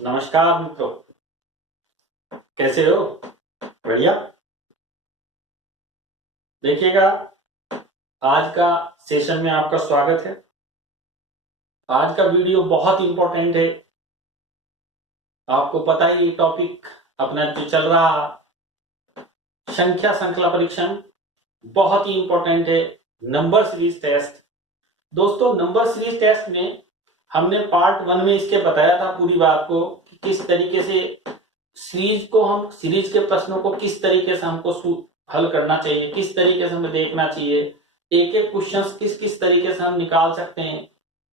नमस्कार मित्रों, कैसे हो? बढ़िया। देखिएगा, आज का सेशन में आपका स्वागत है। आज का वीडियो बहुत इंपॉर्टेंट है। आपको पता ही टॉपिक अपना जो चल रहा संख्या श्रृंखला परीक्षण बहुत ही इंपॉर्टेंट है। Number series test. दोस्तों, नंबर सीरीज टेस्ट में हमने पार्ट 1 में इसके बताया था पूरी बात को कि किस तरीके से सीरीज के प्रश्नों को किस तरीके से हमको हल करना चाहिए, किस तरीके से हमें देखना चाहिए, एक एक क्वेश्चंस किस किस तरीके से हम निकाल सकते हैं,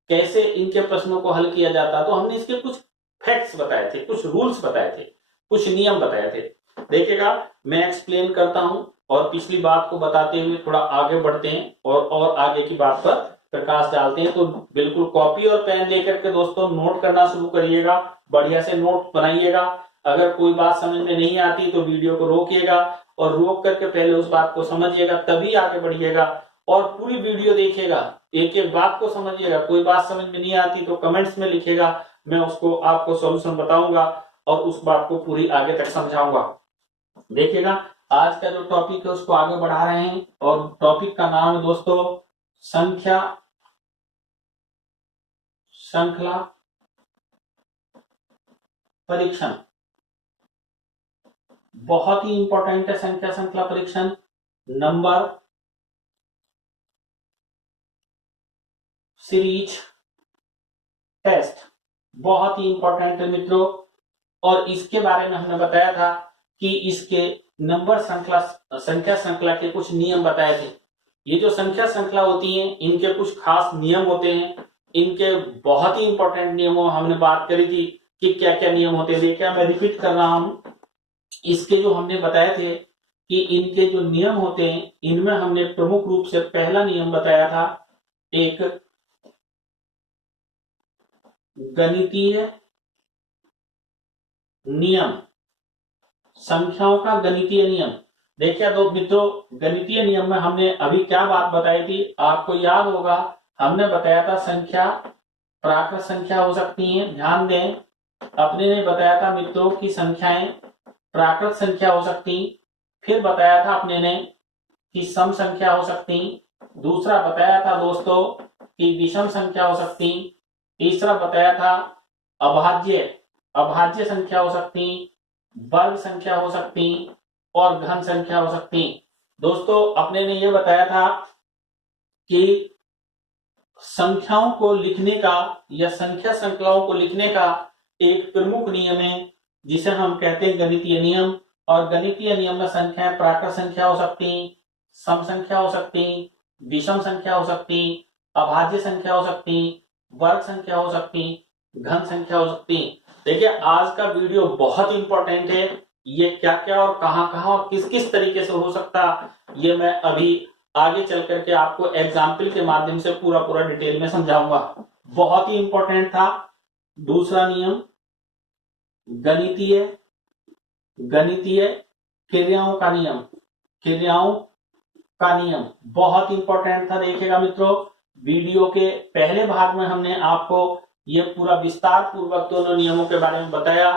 कैसे इनके प्रश्नों को हल किया जाता है। तो हमने इसके कुछ फैक्ट्स बताए थे, कुछ रूल्स बताए थे, कुछ नियम बताए थे। देखिएगा, मैं एक्सप्लेन करता हूं और पिछली बात को बताते हुए थोड़ा आगे बढ़ते हैं और आगे की बात पर प्रकाश डालते हैं। तो बिल्कुल कॉपी और पेन लेकर के दोस्तों नोट करना शुरू करिएगा, बढ़िया से नोट बनाइएगा। अगर कोई बात समझ में नहीं आती तो वीडियो को रोकिएगा और रोक करके पहले उस बात को समझिएगा, तभी आगे बढ़िएगा और पूरी वीडियो देखिएगा, एक एक बात को समझिएगा। कोई बात समझ में नहीं आती तो कमेंट्स में लिखिएगा, मैं उसको आपको सॉल्यूशन बताऊंगा और उस बात को पूरी आगे तक समझाऊंगा। देखिएगा, आज का जो टॉपिक है उसको आगे बढ़ा रहे हैं और टॉपिक का नाम है दोस्तों संख्या श्रृंखला परीक्षण। बहुत ही इंपॉर्टेंट है संख्या श्रृंखला परीक्षण। नंबर सीरीज टेस्ट बहुत ही इंपॉर्टेंट है मित्रों। और इसके बारे में हमने बताया था कि इसके नंबर संख्या श्रृंखला के कुछ नियम बताए थे। ये जो संख्या श्रृंखला होती है इनके कुछ खास नियम होते हैं। इनके बहुत ही इंपॉर्टेंट नियमों हमने बात करी थी कि क्या क्या नियम होते हैं। देखिए, मैं रिपीट कर रहा हूं, इसके जो हमने बताए थे कि इनके जो नियम होते हैं इनमें हमने प्रमुख रूप से पहला नियम बताया था एक गणितीय नियम, संख्याओं का गणितीय नियम। देखिए तो मित्रों, गणितीय नियम में हमने अभी क्या बात बताई थी, आपको याद होगा, हमने बताया था संख्या प्राकृत संख्या हो सकती है। ध्यान दें, अपने ने बताया था मित्रों की संख्याएं प्राकृत संख्या हो सकती। फिर बताया था अपने ने कि सम संख्या हो सकती। दूसरा बताया था दोस्तों कि विषम संख्या हो सकती। तीसरा बताया था अभाज्य संख्या हो सकती, वर्ग संख्या हो सकती और घन संख्या हो सकती। दोस्तों, अपने ने यह बताया था कि संख्याओं को लिखने का या संख्या श्रृंखलाओं को लिखने का एक प्रमुख नियम है जिसे हम कहते हैं गणितीय नियम। और गणितीय नियम में संख्याएं प्राकृत संख्या हो सकती, सम संख्या हो सकती, विषम संख्या हो सकती, अभाज्य संख्या हो सकती, वर्ग संख्या हो सकती, घन संख्या हो सकती। देखिए, आज का वीडियो बहुत इंपॉर्टेंट है। ये क्या क्या और कहां कहां और किस किस तरीके से हो सकता, ये मैं अभी आगे चल करके आपको एग्जाम्पल के माध्यम से पूरा पूरा डिटेल में समझाऊंगा। बहुत ही इंपॉर्टेंट था दूसरा नियम, गणितीय क्रियाओं का नियम बहुत इंपॉर्टेंट था। देखिएगा मित्रों, वीडियो के पहले भाग में हमने आपको ये पूरा विस्तार पूर्वक दोनों नियमों के बारे में बताया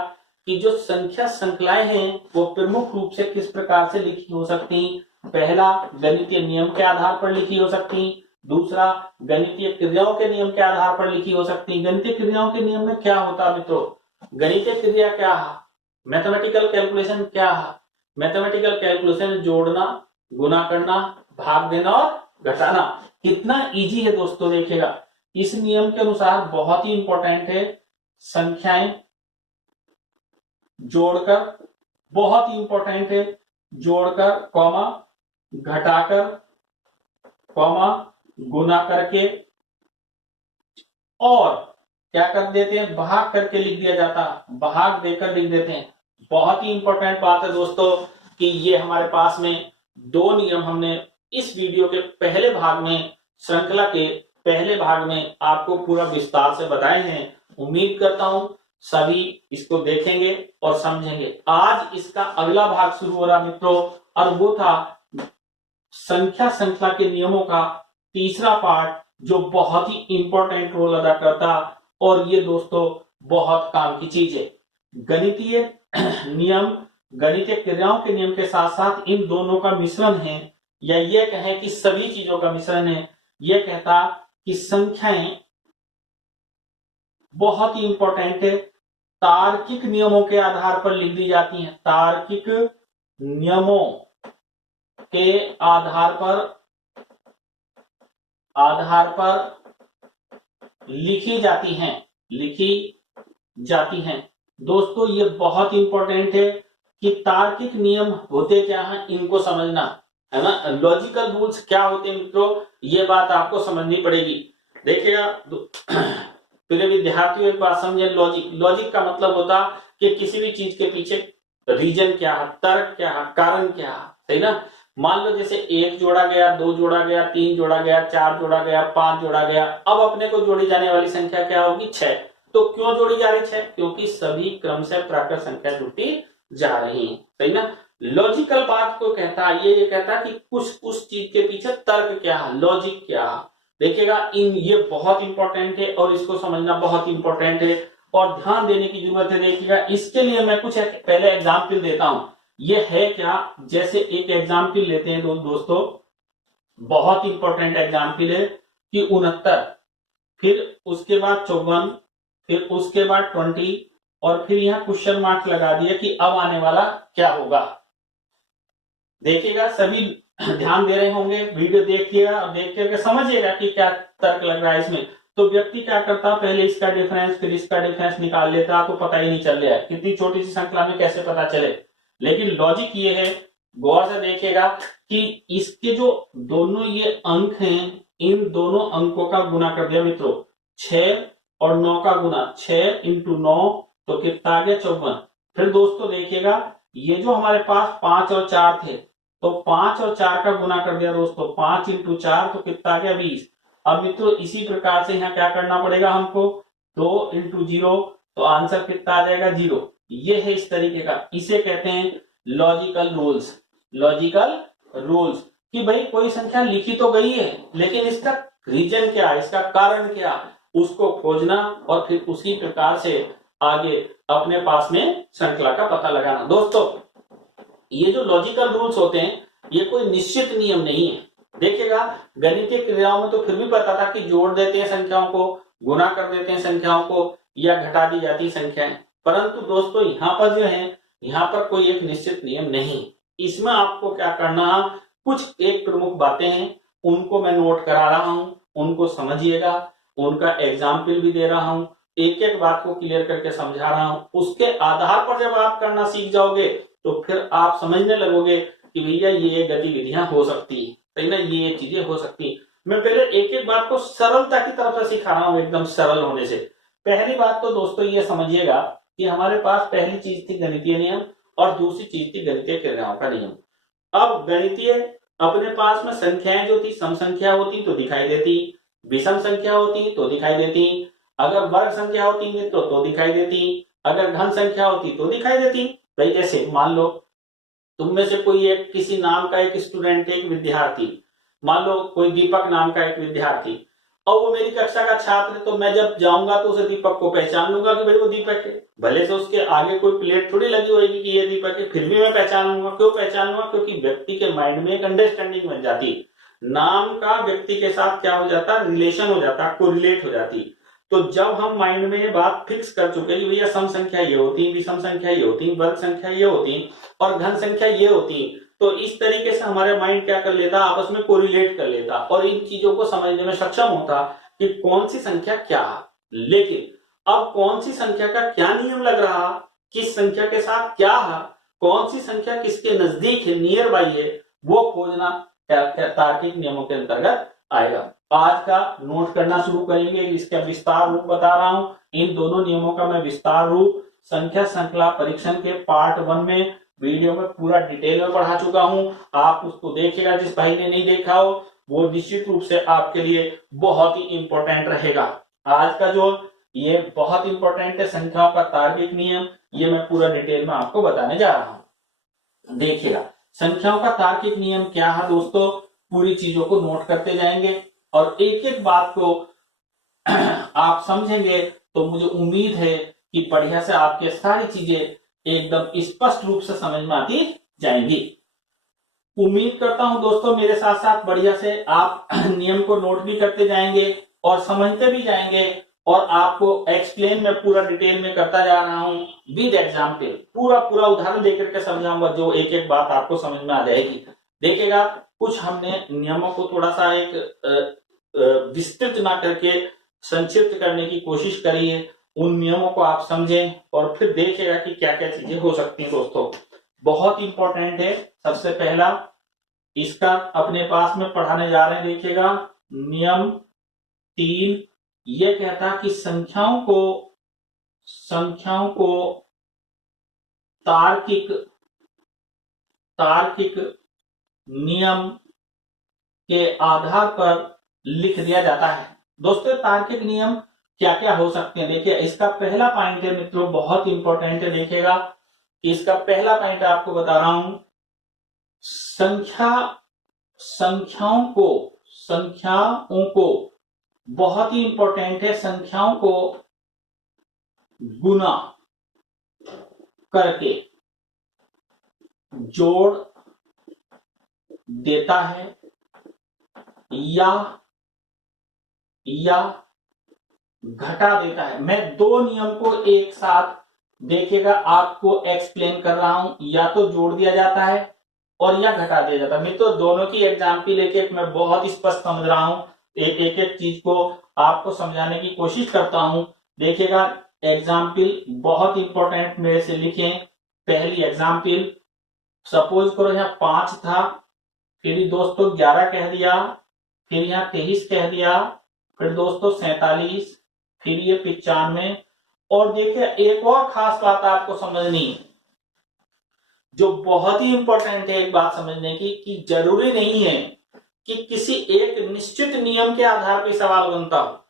कि जो संख्या श्रृंखलाएं हैं वो प्रमुख रूप से किस प्रकार से लिखी हो सकती। पहला, गणितीय नियम के आधार पर लिखी हो सकती। दूसरा, गणितीय क्रियाओं के नियम के आधार पर लिखी हो सकती। गणितीय क्रियाओं के नियम में क्या होता मित्रों, गणितीय क्रिया क्या है, मैथमेटिकल कैलकुलेशन क्या है। मैथमेटिकल कैलकुलेशन जोड़ना, गुना करना, भाग देना और घटाना। कितना इजी है दोस्तों। देखिएगा, इस नियम के अनुसार बहुत ही इंपॉर्टेंट है, संख्याएं जोड़कर, बहुत ही इंपॉर्टेंट है, जोड़कर कॉमा घटाकर कॉमा गुना करके और क्या कर देते हैं, भाग करके लिख दिया जाता, भाग देकर लिख देते हैं। बहुत ही इंपॉर्टेंट बात है दोस्तों कि ये हमारे पास में दो नियम हमने इस वीडियो के पहले भाग में, श्रृंखला के पहले भाग में आपको पूरा विस्तार से बताए हैं। उम्मीद करता हूं सभी इसको देखेंगे और समझेंगे। आज इसका अगला भाग शुरू हो रहा मित्रों, और वो था संख्या श्रृंखला के नियमों का तीसरा पार्ट, जो बहुत ही इंपॉर्टेंट रोल अदा करता और ये दोस्तों बहुत काम की चीज है। गणितीय नियम, गणितीय क्रियाओं के नियम के साथ साथ इन दोनों का मिश्रण है, या ये कहें कि सभी चीजों का मिश्रण है। ये कहता कि संख्याएं बहुत ही इंपॉर्टेंट है, तार्किक नियमों के आधार पर लिख दी जाती हैं। तार्किक नियमों के आधार पर लिखी जाती हैं। दोस्तों ये बहुत इंपॉर्टेंट है कि तार्किक नियम होते क्या हैं, इनको समझना है ना। लॉजिकल रूल्स क्या होते हैं मित्रों, ये बात आपको समझनी पड़ेगी। देखिएगा प्रिय विद्यार्थियों, एक बात समझे, लॉजिक का मतलब होता कि किसी भी चीज के पीछे रीजन क्या है, तर्क क्या है, कारण क्या है, सही ना। मान लो जैसे 1 जोड़ा गया, 2 जोड़ा गया, 3 जोड़ा गया, 4 जोड़ा गया, 5 जोड़ा गया। अब अपने को जोड़ी जाने वाली संख्या क्या होगी, 6। तो क्यों जोड़ी जा रही 6? क्योंकि सभी क्रम से प्राकृत संख्या जुड़ती जा रही है, सही ना। लॉजिकल बात को कहता है, ये कहता है कि कुछ उस चीज के पीछे तर्क क्या है, लॉजिक क्या है। देखिएगा ये बहुत इंपॉर्टेंट है और इसको समझना बहुत इंपॉर्टेंट है और ध्यान देने की जरूरत है। देखिएगा इसके लिए मैं कुछ पहले एग्जाम्पल देता हूं। ये है क्या, जैसे एक एग्जाम्पल लेते हैं दोस्तों, बहुत इंपॉर्टेंट एग्जाम्पल है कि 69, फिर उसके बाद 54, फिर उसके बाद 20 और फिर यहां क्वेश्चन मार्क लगा दिया कि अब आने वाला क्या होगा। देखिएगा सभी ध्यान दे रहे होंगे, वीडियो देखिएगा और देख करके समझिएगा कि क्या तर्क लग रहा है इसमें। तो व्यक्ति क्या करता, पहले इसका डिफरेंस फिर इसका डिफरेंस निकाल लेता, तो पता ही नहीं चल रहा है, कितनी छोटी सी संख्या में कैसे पता चले। लेकिन लॉजिक ये है, गौर से देखिएगा कि इसके जो दोनों ये अंक हैं, इन दोनों अंकों का गुना कर दिया मित्रों, 6 और 9 का गुना, 6 इंटू 9 तो कितना आ गया, 54। फिर दोस्तों देखिएगा ये जो हमारे पास 5 और 4 थे, तो 5 और 4 का गुना कर दिया दोस्तों, 5 इंटू 4 तो कितना आ गया, 20। अब मित्रों इसी प्रकार से यहाँ क्या करना पड़ेगा हमको, 2 इंटू 0 तो आंसर कितना आ जाएगा, 0। ये है इस तरीके का, इसे कहते हैं लॉजिकल रूल्स। लॉजिकल रूल्स कि भाई कोई संख्या लिखी तो गई है, लेकिन इसका रीजन क्या है, इसका कारण क्या, उसको खोजना और फिर उसी प्रकार से आगे अपने पास में श्रृंखला का पता लगाना। दोस्तों ये जो लॉजिकल रूल्स होते हैं ये कोई निश्चित नियम नहीं है। देखिएगा गणितीय क्रियाओं में तो फिर भी पता था कि जोड़ देते हैं संख्याओं को, गुना कर देते हैं संख्याओं को, या घटा दी जाती संख्याएं, परंतु दोस्तों यहाँ पर जो है, यहाँ पर कोई एक निश्चित नियम नहीं। इसमें आपको क्या करना है, कुछ एक प्रमुख बातें हैं उनको मैं नोट करा रहा हूं, उनको समझिएगा, उनका एग्जाम्पल भी दे रहा हूं, एक एक बात को क्लियर करके समझा रहा हूं। उसके आधार पर जब आप करना सीख जाओगे तो फिर आप समझने लगोगे कि भैया ये गतिविधियां हो सकती है, सही ना, ये चीजें हो सकती। मैं पहले एक एक बात को सरलता की तरफ से सिखा रहा हूं, एकदम सरल होने से। पहली बात तो दोस्तों ये समझिएगा कि हमारे पास पहली चीज थी गणितीय नियम और दूसरी चीज थी गणितीय क्रियाओं का नियम। अब गणितीय अपने पास में संख्याएं जो थी, सम संख्या होती तो दिखाई देती, विषम संख्या होती तो दिखाई देती, अगर वर्ग संख्या होती मित्रों तो दिखाई देती, अगर घन संख्या होती तो दिखाई देती। भाई जैसे मान लो तुम में से कोई एक किसी नाम का एक स्टूडेंट, एक विद्यार्थी, मान लो कोई दीपक नाम का एक विद्यार्थी, और वो मेरी कक्षा का छात्र है, तो मैं जब जाऊंगा तो उसे दीपक को पहचान लूंगा कि भाई वो दीपक है। भले से उसके आगे कोई प्लेट थोड़ी लगी होगी कि ये दीपक है, फिर भी मैं पहचान लूंगा। क्यों पहचान लूंगा? क्योंकि व्यक्ति के माइंड में एक अंडरस्टैंडिंग बन जाती, नाम का व्यक्ति के साथ क्या हो जाता, रिलेशन हो जाता, कोरिलेट हो जाती। तो जब हम माइंड में ये बात फिक्स कर चुके कि भैया सम संख्या ये होती, विषम संख्या ये होती, वर्ग संख्या ये होती और घन संख्या ये होती, तो इस तरीके से हमारे माइंड क्या कर लेता, आपस में कोरिलेट कर लेता और इन चीजों को समझने में सक्षम होता कि कौन सी संख्या क्या है। लेकिन अब कौन सी संख्या का क्या नियम लग रहा, किस संख्या के साथ क्या है, कौन सी संख्या किसके नजदीक है, नियर बाई है, वो खोजना तार्किक नियमों के अंतर्गत आएगा। आज का नोट करना शुरू करेंगे, इसका विस्तार रूप बता रहा हूं। इन दोनों नियमों का मैं विस्तार रूप संख्या श्रृंखला परीक्षण के पार्ट 1 में वीडियो में पूरा डिटेल में पढ़ा चुका हूं। आप उसको देखिएगा, जिस भाई ने नहीं देखा हो वो निश्चित रूप से आपके लिए बहुत ही इंपॉर्टेंट रहेगा। आज का जो ये बहुत इंपॉर्टेंट है संख्याओं का तार्किक नियम, ये मैं पूरा डिटेल में आपको बताने जा रहा हूं। देखिएगा संख्याओं का तार्किक नियम क्या है दोस्तों, पूरी चीजों को नोट करते जाएंगे और एक एक बात को आप समझेंगे तो मुझे उम्मीद है कि बढ़िया से आपके सारी चीजें एकदम स्पष्ट रूप से समझ में आती जाएंगी। उम्मीद करता हूं दोस्तों मेरे साथ साथ बढ़िया से आप नियम को नोट भी करते जाएंगे और समझते भी जाएंगे, और आपको एक्सप्लेन में पूरा डिटेल में करता जा रहा हूं विद एग्जाम्पल, पूरा उदाहरण देकर के समझाऊंगा, जो एक एक बात आपको समझ में आ जाएगी। देखिएगा कुछ हमने नियमों को थोड़ा सा एक विस्तृत ना करके संक्षिप्त करने की कोशिश करी है। उन नियमों को आप समझें और फिर देखिएगा कि क्या क्या चीजें हो सकती हैं। दोस्तों बहुत इंपॉर्टेंट है। सबसे पहला इसका अपने पास में पढ़ाने जा रहे हैं, देखिएगा नियम 3 ये कहता कि संख्याओं को तार्किक नियम के आधार पर लिख दिया जाता है। दोस्तों तार्किक नियम क्या क्या हो सकते हैं, देखिए इसका पहला पॉइंट है मित्रों, बहुत इंपॉर्टेंट है। देखिएगा इसका पहला पॉइंट आपको बता रहा हूं, संख्याओं को बहुत ही इंपॉर्टेंट है, संख्याओं को गुना करके जोड़ देता है या घटा देता है। मैं दो नियम को एक साथ देखिएगा आपको एक्सप्लेन कर रहा हूं, या तो जोड़ दिया जाता है और या घटा दिया जाता है। मित्रों दोनों की एग्जाम्पल एक मैं बहुत स्पष्ट समझ रहा हूं, एक चीज को आपको समझाने की कोशिश करता हूं। देखिएगा एग्जाम्पल बहुत इंपॉर्टेंट मेरे से लिखें। पहली एग्जाम्पल सपोज करो यहाँ 5 था, फिर दोस्तों 11 कह दिया, फिर यहाँ 23 कह दिया, फिर दोस्तों 47, फिर ये 95। और देखिए एक और खास बात आपको समझनी है जो बहुत ही इंपॉर्टेंट है, एक बात समझने की, कि जरूरी नहीं है कि किसी एक निश्चित नियम के आधार पर सवाल बनता हो।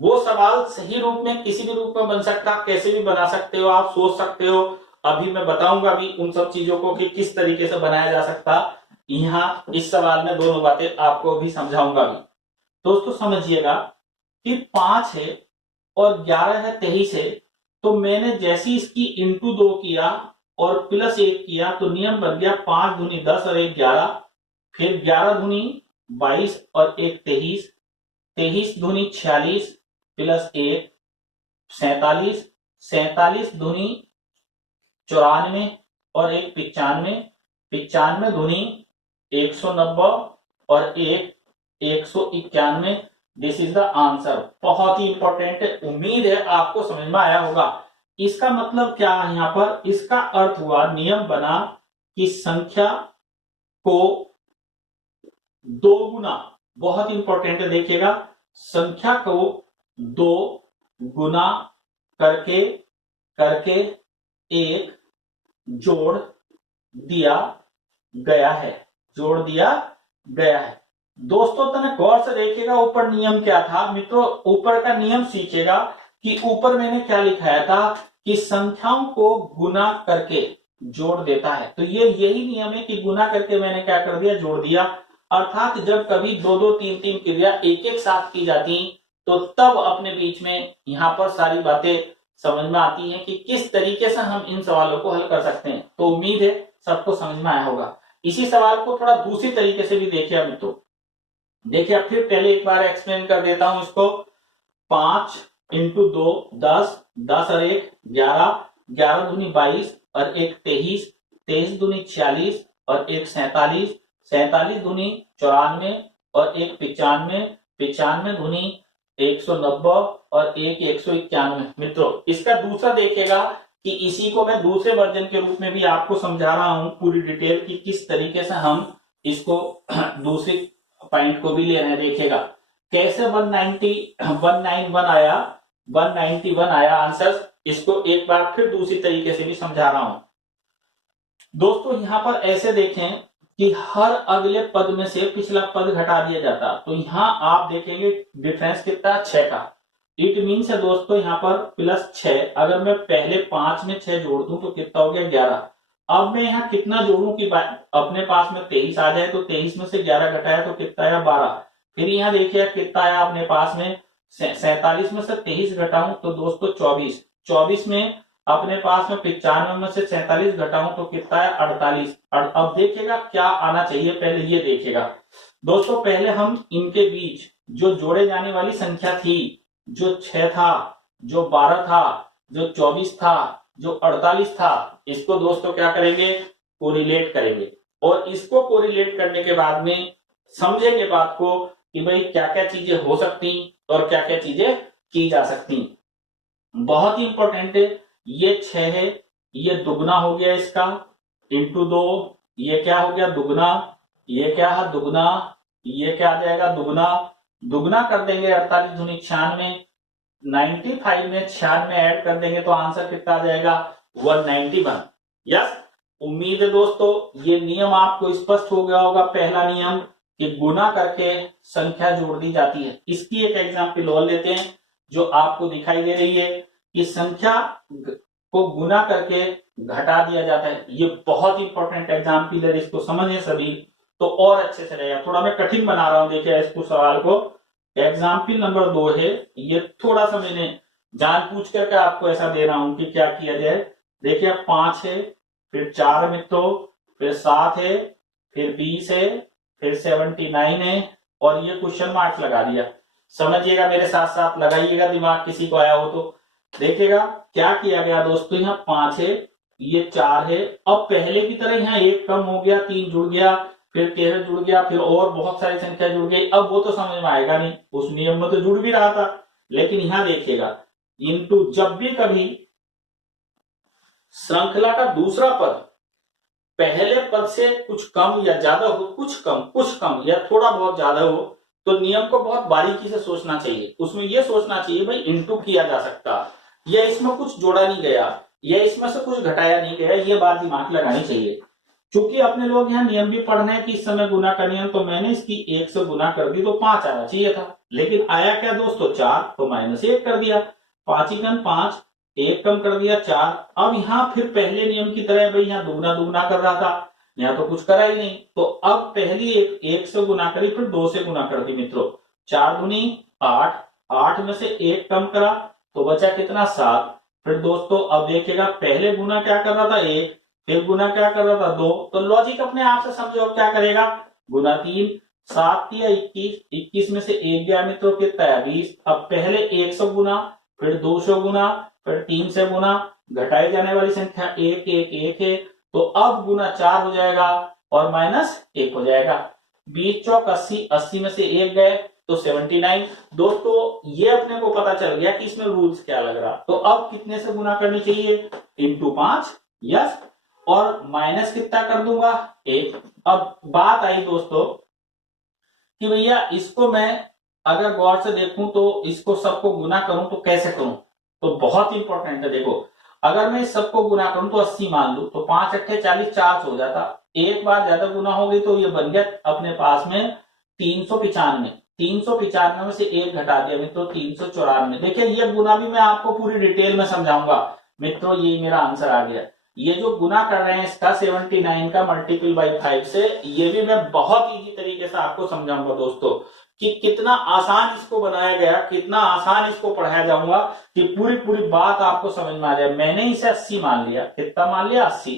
वो सवाल सही रूप में किसी भी रूप में बन सकता, कैसे भी बना सकते हो, आप सोच सकते हो। अभी मैं बताऊंगा भी उन सब चीजों को कि किस तरीके से बनाया जा सकता। यहां इस सवाल में दोनों बातें आपको भी समझाऊंगा भी। दोस्तों समझिएगा कि 5 है और 11 है, 23 है, तो मैंने जैसे इसकी इंटू 2 किया और प्लस 1 किया तो नियम बन गया 5 दूनी 10 और 1 11, फिर 11 दूनी 22 और 1 23, 23 दूनी 46 प्लस 1 47, 47 दूनी 94 और 1 95, 95 दूनी 190 और 1 191। This is the answer. बहुत ही इंपॉर्टेंट है, उम्मीद है आपको समझ में आया होगा। इसका मतलब क्या है यहां पर, इसका अर्थ हुआ, नियम बना कि संख्या को 2 गुना, बहुत इंपॉर्टेंट है देखिएगा, संख्या को 2 गुना करके एक जोड़ दिया गया है, दोस्तों तने गौर से देखिएगा ऊपर नियम क्या था मित्रों। ऊपर का नियम सीखिएगा कि ऊपर मैंने क्या लिखाया था कि संख्याओं को गुना करके जोड़ देता है। तो ये यही नियम है कि गुना करके मैंने क्या कर दिया, जोड़ दिया। अर्थात जब कभी 2-2 3-3 क्रिया एक साथ की जाती तो तब अपने बीच में यहां पर सारी बातें समझ में आती हैं कि किस तरीके से हम इन सवालों को हल कर सकते हैं। तो उम्मीद है सबको समझ में आया होगा। इसी सवाल को थोड़ा दूसरी तरीके से भी देखिए मित्रों। देखिए फिर पहले एक बार एक्सप्लेन कर देता हूं इसको। 5 इंटू 2 10, 10 और 1 11, 11 दूनी 22 और 1 23, 23 दूनी 46 और 1 47, 47 दूनी 94 और 1 95, 95 दूनी 190 और 1 191। मित्रों इसका दूसरा देखिएगा कि इसी को मैं दूसरे वर्जन के रूप में भी आपको समझा रहा हूं पूरी डिटेल की किस तरीके से हम इसको दूसरी पॉइंट को भी ले रहे हैं। देखिएगा कैसे 191 आया, 191 आया आंसर। इसको एक बार फिर दूसरी तरीके से भी समझा रहा हूं। दोस्तों यहां पर ऐसे देखें कि हर अगले पद में से पिछला पद घटा दिया जाता, तो यहां आप देखेंगे डिफरेंस कितना, 6 का। इट मीन्स है दोस्तों यहां पर प्लस 6। अगर मैं पहले 5 में 6 जोड़ दूं तो कितना हो गया, 11। अब मैं यहाँ कितना जोड़ूं कि अपने पास में 23 आ जाए, तो 23 में से 11 घटाया तो कितना आया, 12। फिर यहाँ देखिए कितना आया अपने पास में, 47 में से 23 घटाऊं तो दोस्तों 24, 24 में अपने पास में 95 में से 47 घटाऊं तो कितना है 48। अब देखिएगा क्या आना चाहिए, पहले ये देखिएगा दोस्तों। पहले हम इनके बीच जो जोड़े जाने वाली संख्या थी, जो 6 था, जो 12 था, जो 24 था, जो 48 था, इसको दोस्तों क्या करेंगे, कोरिलेट करेंगे। और इसको कोरिलेट करने के बाद में समझेंगे बात को कि भाई क्या क्या चीजें हो सकती और क्या क्या चीजें की जा सकती। बहुत ही इंपॉर्टेंट है, ये 6 है, ये दुगना हो गया इसका, इंटू 2, ये क्या हो गया दुगना, ये क्या है दुगना, ये क्या आ जाएगा दुगना, दुगना कर देंगे 48 दूनी 96, 95 में 96 ऐड कर देंगे तो आंसर कितना आ जाएगा 191। यस, उम्मीद है दोस्तों ये नियम आपको स्पष्ट हो गया होगा। पहला नियम कि गुना करके संख्या जोड़ दी जाती है। इसकी एक एग्जांपल और लेते हैं जो आपको दिखाई दे रही है कि संख्या को गुना करके घटा दिया जाता है। ये बहुत इंपॉर्टेंट एग्जांपल है, इसको समझे सभी तो और अच्छे से रहेगा। थोड़ा मैं कठिन बना रहा हूं, देखिए इसको सवाल को। एग्जाम्पल नंबर 2 है, ये थोड़ा सा मैंने जानबूझ करके आपको ऐसा दे रहा हूं कि क्या किया जाए। देखिए 5 है, फिर 4 मित्रों, फिर 7 है, फिर 20 है, फिर 79 है और ये क्वेश्चन मार्क लगा दिया। समझिएगा मेरे साथ साथ, लगाइएगा दिमाग किसी को आया हो तो। देखिएगा क्या किया गया दोस्तों, यहाँ 5 है, ये 4 है। अब पहले की तरह यहाँ 1 कम हो गया, 3 जुड़ गया, फिर 13 जुड़ गया, फिर और बहुत सारी संख्या जुड़ गई। अब वो तो समझ में आएगा नहीं, उस नियम में तो जुड़ भी रहा था। लेकिन यहां देखिएगा इंटू, जब भी कभी श्रृंखला का दूसरा पद पहले पद से कुछ कम या ज्यादा हो, कुछ कम या थोड़ा बहुत ज्यादा हो, तो नियम को बहुत बारीकी से सोचना चाहिए। उसमें यह सोचना चाहिए भाई इंटू किया जा सकता, या इसमें कुछ जोड़ा नहीं गया, या इसमें से कुछ घटाया नहीं गया, ये बात दिमाग लगानी चाहिए। चूंकि अपने लोग यहाँ नियम भी पढ़ रहे हैं कि इस समय गुना का नियम, तो मैंने इसकी 1 से गुना कर दी तो 5 आना चाहिए था, लेकिन आया क्या दोस्तों 4, तो -1 कर दिया। 5 ही 5, 1 कम कर दिया 4। अब यहाँ फिर पहले नियम की तरह भाई यहाँ दुगना दुगना कर रहा था, यहाँ तो कुछ करा ही नहीं, तो अब पहली 1 से गुना करी, फिर 2 से गुना कर दी मित्रों। 4 दूनी 8, 8 में से 1 कम करा तो बचा कितना 7। फिर दोस्तों अब देखिएगा पहले गुना क्या कर रहा था 1, फिर गुना क्या कर रहा था 2, तो लॉजिक अपने आप से समझो अब क्या करेगा, गुना 3, 7 या 21, 21 में से 1 गया मित्रों कितना है 20। अब पहले 100 गुना, फिर 200 गुना, फिर 300 गुना, घटाई जाने वाली संख्या 1 1 1 है, तो अब गुना 4 हो जाएगा और -1 हो जाएगा। 20 चौक 80, 80 में से 1 गए तो 79। दोस्तों ये अपने को पता चल गया कि इसमें रूल्स क्या लग रहा। तो अब कितने से गुना करनी चाहिए, इंटू 5, यस, और माइनस कितना कर दूंगा 1। अब बात आई दोस्तों कि भैया इसको मैं अगर गौर से देखूं तो इसको सबको गुना करूं तो कैसे करूं, तो बहुत इंपॉर्टेंट है। देखो अगर मैं इस सबको गुना करूं तो 80 मान लू तो 5 अट्ठे 40, 400 हो जाता। एक बार ज्यादा गुना हो गई तो ये बन गया अपने पास में 395। 395 में से 1 घटा दिया मित्रों 394। देखिए ये गुना भी मैं आपको पूरी डिटेल में समझाऊंगा मित्रों। ये मेरा आंसर आ गया। ये जो गुना कर रहे हैं इसका 79 का मल्टीपल बाई 5 से, ये भी मैं बहुत इजी तरीके से आपको समझाऊंगा दोस्तों कि कितना आसान इसको बनाया गया, कितना आसान इसको पढ़ाया जाऊंगा कि पूरी बात आपको समझ में आ जाए। मैंने इसे 80 मान लिया, कितना मान लिया 80,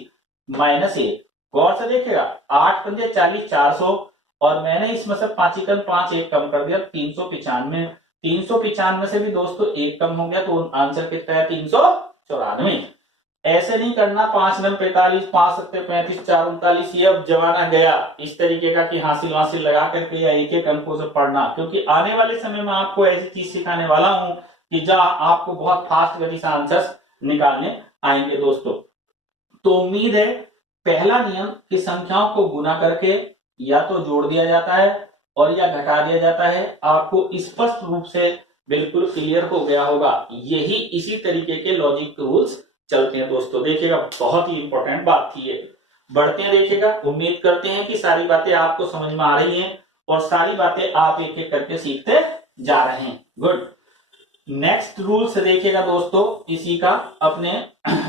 -1। गौर से देखिएगा 8 पंजे 40, 400, और मैंने इसमें से 5 1 कम कर दिया 395। 395 से भी दोस्तों 1 कम हो गया तो आंसर कितना है 394। ऐसे नहीं करना 5 9 45, 5 7 35, 4 39, ये अब जमाना गया इस तरीके का कि हासिल वासिल लगा करके या एक अंकों से पढ़ना, क्योंकि आने वाले समय में आपको ऐसी चीज सिखाने वाला हूं कि जहां आपको बहुत फास्ट गति से आंसर्स निकालने आएंगे दोस्तों। तो उम्मीद है पहला नियम कि संख्याओं को गुना करके या तो जोड़ दिया जाता है और या घटा दिया जाता है, आपको स्पष्ट रूप से बिल्कुल क्लियर हो गया होगा। यही इसी तरीके के लॉजिक रूल्स चलते हैं दोस्तों। देखिएगा बहुत ही इंपॉर्टेंट बात थी ये। बढ़ते हैं, देखिएगा उम्मीद करते हैं कि सारी बातें आपको समझ में आ रही हैं और सारी बातें आप एक एक करके सीखते जा रहे हैं। गुड। नेक्स्ट रूल से देखिएगा दोस्तों, इसी का अपने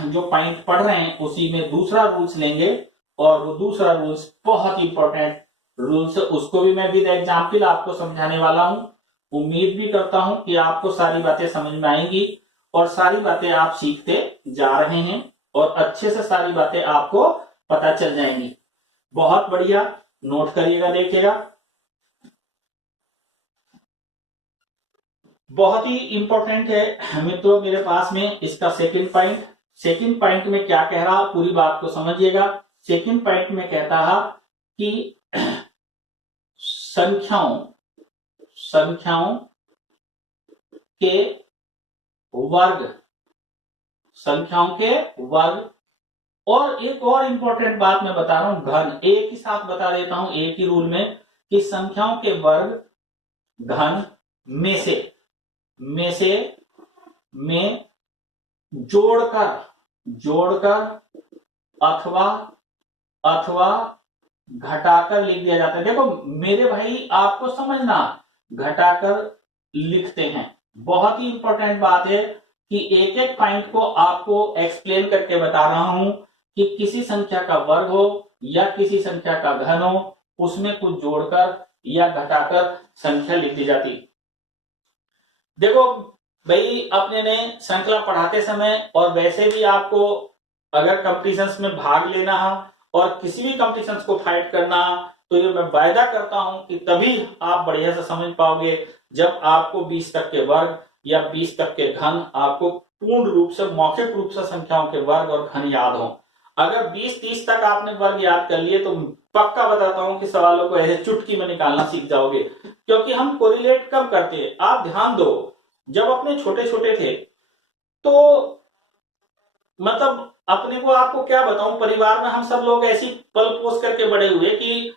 जो पॉइंट पढ़ रहे हैं उसी में दूसरा रूल्स लेंगे, और वो दूसरा रूल्स बहुत इंपॉर्टेंट रूल्स, उसको भी मैं विद एग्जाम्पल आपको समझाने वाला हूं। उम्मीद भी करता हूं कि आपको सारी बातें समझ में आएंगी और सारी बातें आप सीखते जा रहे हैं और अच्छे से सारी बातें आपको पता चल जाएंगी। बहुत बढ़िया, नोट करिएगा, देखिएगा। बहुत ही इंपॉर्टेंट है मित्रों मेरे पास में इसका सेकंड पॉइंट। सेकंड पॉइंट में क्या कह रहा, पूरी बात को समझिएगा। सेकंड पॉइंट में कहता है कि संख्याओं के वर्ग, संख्याओं के वर्ग, और एक और इंपॉर्टेंट बात मैं बता रहा हूं, घन। एक ही साथ बता देता हूं एक ही रूल में कि संख्याओं के वर्ग घन में जोड़कर अथवा घटाकर लिख दिया जाता है। देखो मेरे भाई, आपको समझना, घटाकर लिखते हैं। बहुत ही इंपॉर्टेंट बात है कि एक एक पॉइंट को आपको एक्सप्लेन करके बता रहा हूं कि किसी संख्या का वर्ग हो या किसी संख्या का घन हो, उसमें कुछ जोड़कर या घटाकर संख्या लिख दी जाती। देखो भाई, अपने ने श्रृंखला पढ़ाते समय और वैसे भी आपको अगर कॉम्पिटिशन्स में भाग लेना है और किसी भी कॉम्पिटिशन्स को फाइट करना, तो ये मैं वायदा करता हूं कि तभी आप बढ़िया से समझ पाओगे जब आपको 20 तक के वर्ग या 20 तक के घन आपको पूर्ण रूप से, मौखिक रूप से संख्याओं के वर्ग और घन याद हो। अगर 20-30 तक आपने वर्ग याद कर लिए तो पक्का बताता हूं कि सवालों को ऐसे चुटकी में निकालना सीख जाओगे, क्योंकि हम कोरिलेट कब करते हैं। आप ध्यान दो, जब अपने छोटे छोटे थे तो मतलब अपने को, आपको क्या बताऊं, परिवार में हम सब लोग ऐसी पल पोस करके बड़े हुए कि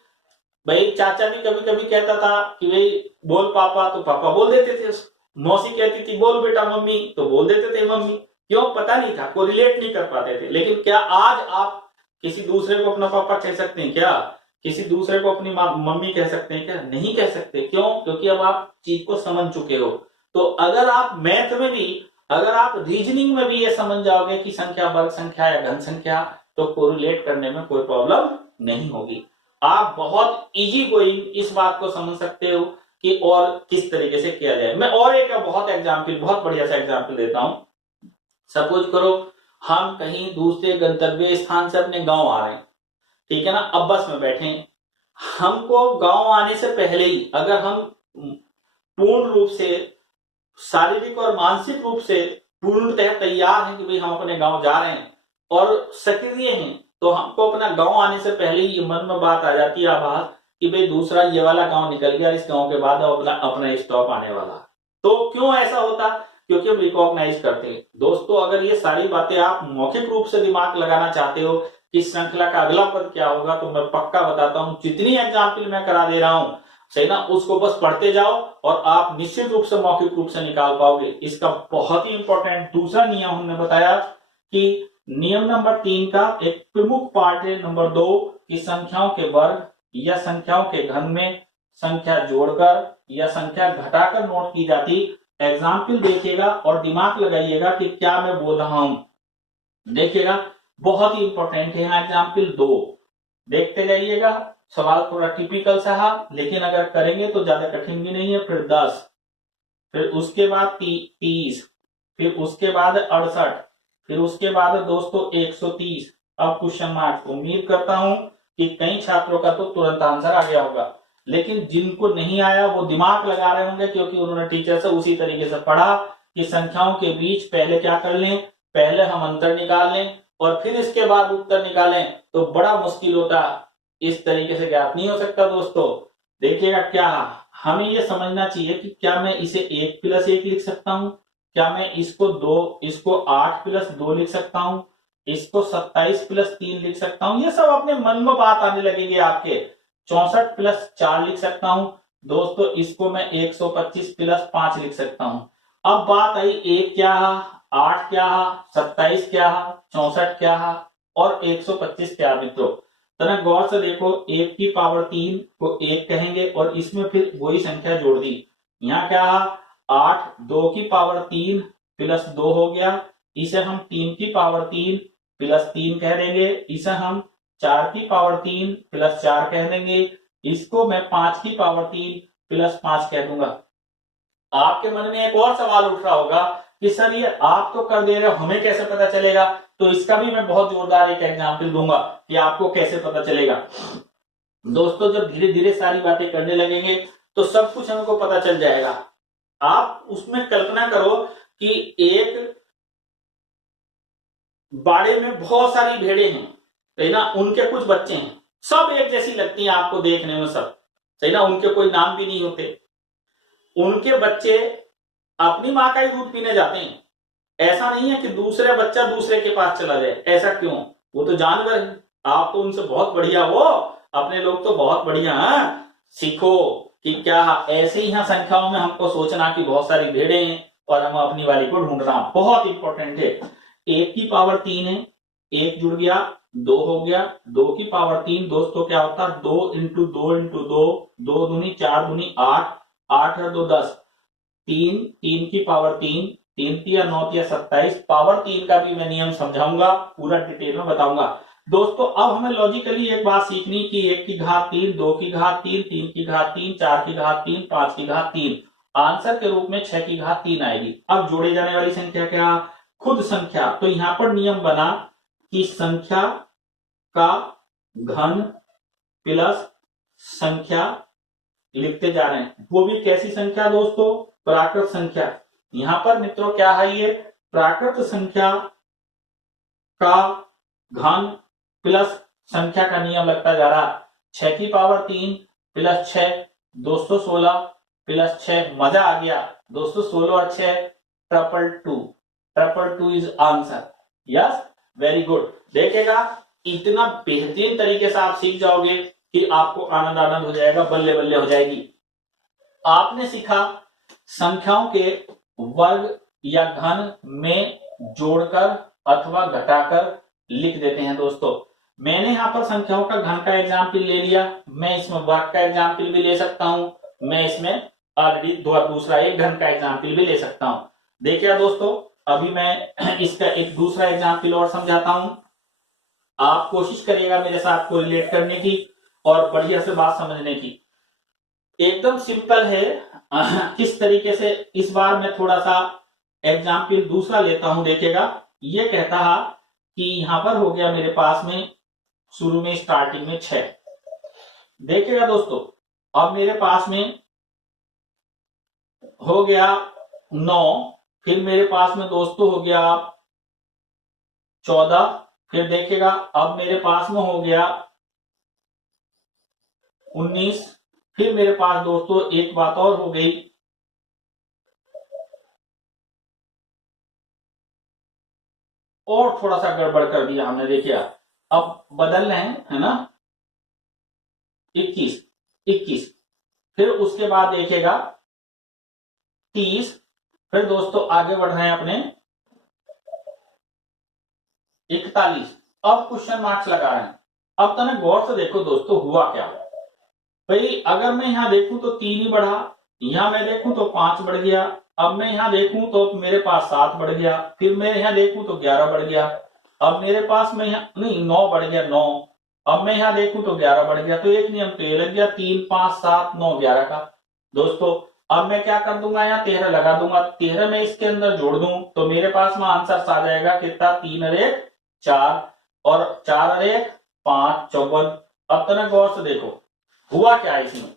भाई चाचा भी कभी कभी कहता था कि भाई बोल पापा, तो पापा बोल देते थे। मौसी कहती थी बोल बेटा मम्मी, तो बोल देते थे मम्मी। क्यों? पता नहीं था, कोरिलेट नहीं कर पाते थे। लेकिन क्या आज आप किसी दूसरे को अपना पापा कह सकते हैं क्या? किसी दूसरे को अपनी मम्मी कह सकते हैं क्या? नहीं कह सकते। क्यों? क्योंकि अब आप चीज को समझ चुके हो। तो अगर आप मैथ में भी, अगर आप रीजनिंग में भी ये समझ जाओगे कि संख्या वर्ग संख्या या घन संख्या, तो कोरिलेट करने में कोई प्रॉब्लम नहीं होगी। आप बहुत इजी गोइंग इस बात को समझ सकते हो कि और किस तरीके से किया जाए। मैं और एक बहुत एग्जाम्पल, बहुत बढ़िया सा एग्जाम्पल देता हूं। सपोज करो हम कहीं दूसरे गंतव्य स्थान से अपने गांव आ रहे हैं, ठीक है ना। अब बस में बैठे हैं, हमको गांव आने से पहले ही अगर हम पूर्ण रूप से शारीरिक और मानसिक रूप से पूर्णतः तैयार हैं कि भाई हम अपने गांव जा रहे हैं और सक्रिय हैं, तो हमको अपना गांव आने से पहले ही मन में बात आ जाती है, आभास कि भाई दूसरा ये वाला गांव निकल गया, इस गांव के बाद अपना स्टॉप आने वाला। तो क्यों ऐसा होता? क्योंकि हम रिकॉग्नाइज करते हैं। दोस्तों अगर ये सारी बातें आप मौखिक रूप से दिमाग लगाना चाहते हो कि श्रृंखला का अगला पद क्या होगा, तो मैं पक्का बताता हूं, जितनी एग्जाम्पल मैं करा दे रहा हूं, सही ना, उसको बस पढ़ते जाओ और आप निश्चित रूप से मौखिक रूप से निकाल पाओगे। इसका बहुत ही इंपॉर्टेंट दूसरा नियम हमने बताया कि नियम नंबर 3 का एक प्रमुख पार्ट है नंबर 2 की संख्याओं के वर्ग या संख्याओं के घन में संख्या जोड़कर या संख्या घटाकर नोट की जाती। एग्जाम्पल देखिएगा और दिमाग लगाइएगा कि क्या मैं बोल रहा हूं। देखिएगा बहुत ही इंपॉर्टेंट है यहाँ एग्जाम्पल 2, देखते जाइएगा। सवाल थोड़ा टिपिकल सा है, लेकिन अगर करेंगे तो ज्यादा कठिन भी नहीं है। फिर 10, फिर उसके बाद 30, फिर उसके बाद 68, फिर उसके बाद दोस्तों 130। अब क्वेश्चन मार्क। उम्मीद करता हूं कि कई छात्रों का तो तुरंत आंसर आ गया होगा, लेकिन जिनको नहीं आया वो दिमाग लगा रहे होंगे, क्योंकि उन्होंने टीचर से उसी तरीके से पढ़ा कि संख्याओं के बीच पहले क्या कर लें, पहले हम अंतर निकाल लें और फिर इसके बाद उत्तर निकालें, तो बड़ा मुश्किल होता। इस तरीके से ज्ञात नहीं हो सकता दोस्तों। देखिएगा क्या हमें ये समझना चाहिए कि क्या मैं इसे 1+1 लिख सकता हूं, क्या मैं इसको 8+2 लिख सकता हूं, इसको 27+3 लिख सकता हूं। ये सब अपने मन में बात आने लगेगी आपके। 64+4 लिख सकता हूं दोस्तों, इसको मैं 125+5 लिख सकता हूं। अब बात आई 1 क्या है, 8 क्या है, 27 क्या है, 64 क्या है और 125 क्या मित्रों। तो गौर से देखो, 1 की पावर 3 को 1 कहेंगे और इसमें फिर वही संख्या जोड़ दी। यहाँ क्या है, 8 2 की पावर 3 प्लस 2 हो गया, इसे हम 3 की पावर 3 प्लस 3 कह देंगे, इसे हम 4 की पावर 3 प्लस 4 कह देंगे, इसको मैं 5 की पावर 3 प्लस 5 कह दूंगा। आपके मन में एक और सवाल उठ रहा होगा कि सर ये आप तो कर दे रहे हो, हमें कैसे पता चलेगा। तो इसका भी मैं बहुत जोरदार एक एग्जाम्पल दूंगा कि आपको कैसे पता चलेगा। दोस्तों जब धीरे धीरे सारी बातें करने लगेंगे तो सब कुछ हमको पता चल जाएगा। आप उसमें कल्पना करो कि एक बाड़े में बहुत सारी भेड़ें हैं, सही ना, उनके कुछ बच्चे हैं, सब एक जैसी लगती हैं आपको देखने में सब, सही ना, उनके कोई नाम भी नहीं होते। उनके बच्चे अपनी माँ का ही दूध पीने जाते हैं। ऐसा नहीं है कि दूसरे बच्चा दूसरे के पास चला जाए, ऐसा क्यों, वो तो जानवर है, आप तो उनसे बहुत बढ़िया हो, अपने लोग तो बहुत बढ़िया हैं। सीखो कि क्या ऐसे ही यहाँ संख्याओं में हमको सोचना कि बहुत सारी भेड़े हैं और हम अपनी वाली को ढूंढना बहुत इंपॉर्टेंट है। एक की पावर 3 है, एक जुड़ गया 2 हो गया, 2 की पावर 3 दोस्तों क्या होता है 2 इंटू 2 इंटू 2, 2 दूनी 4 दूनी 8, 8 और 2 10, 3, 3 की पावर 3, 3 तिया 9 तिया 27, पावर 3 का भी मैं नियम समझाऊंगा, पूरा डिटेल में बताऊंगा। दोस्तों अब हमें लॉजिकली एक बात सीखनी कि 1 की घात 3, 2 की घात 3, 3 की घात 3, 4 की घात 3, 5 की घात 3, आंसर के रूप में 6 की घात 3 आएगी। अब जोड़े जाने वाली संख्या क्या, खुद संख्या। तो यहां पर नियम बना कि संख्या का घन प्लस संख्या लिखते जा रहे हैं, वो भी कैसी संख्या दोस्तों, प्राकृत संख्या। यहां पर मित्रों क्या है, ये प्राकृत संख्या का घन प्लस संख्या का नियम लगता जा रहा। 6 की पावर 3 प्लस 6 216 प्लस 6, मजा आ गया दोस्तों, 16 और 6 triple two, triple two is answer. Yes, very good. देखेगा इतना बेहतरीन तरीके से आप सीख जाओगे कि आपको आनंद आनंद हो जाएगा, बल्ले बल्ले हो जाएगी। आपने सीखा संख्याओं के वर्ग या घन में जोड़कर अथवा घटाकर लिख देते हैं। दोस्तों मैंने यहां पर संख्याओं का घन का एग्जाम्पल ले लिया, मैं इसमें वर्ग का एग्जाम्पल भी ले सकता हूं, मैं इसमें ऑलरेडी दूसरा एक घन का एग्जाम्पल भी ले सकता हूं। देखिए दोस्तों अभी मैं इसका एक दूसरा एग्जाम्पल और समझाता हूं, आप कोशिश करिएगा मेरे साथ को रिलेट करने की और बढ़िया से बात समझने की। एकदम सिंपल है, किस तरीके से, इस बार मैं थोड़ा सा एग्जाम्पल दूसरा लेता हूं। देखिएगा ये कहता है कि यहां पर हो गया मेरे पास में शुरू में स्टार्टिंग में 6। देखिएगा दोस्तों अब मेरे पास में हो गया 9, फिर मेरे पास में दोस्तों हो गया 14, फिर देखिएगा अब मेरे पास में हो गया 19, फिर मेरे पास दोस्तों एक बात और हो गई, और थोड़ा सा गड़बड़ कर दिया हमने। देखिए अब बदल रहे हैं, है ना, 21, फिर उसके बाद देखिएगा 30, फिर दोस्तों आगे बढ़ रहे हैं अपने 41, अब क्वेश्चन मार्क्स लगा रहे हैं। अब तने गौर से देखो दोस्तों हुआ क्या भाई, अगर मैं यहां देखूं तो 3 ही बढ़ा, यहां मैं देखूं तो 5 बढ़ गया, अब मैं यहां देखूं तो मेरे पास 7 बढ़ गया, फिर मैं यहां देखूं तो 11 बढ़ गया, अब मेरे पास में यहाँ नहीं 9 बढ़ गया 9, अब मैं यहां देखूं तो 11 बढ़ गया। तो एक नियम तो ये लग गया 3 5 7 9 11 का। दोस्तों अब मैं क्या कर दूंगा, यहाँ 13 लगा दूंगा, 13 में इसके अंदर जोड़ दूं तो मेरे पास में आंसर आ जाएगा कितना, 3 और 1 4 और 4 और 1 5 54। अब तो गौर से देखो हुआ क्या है इसमें,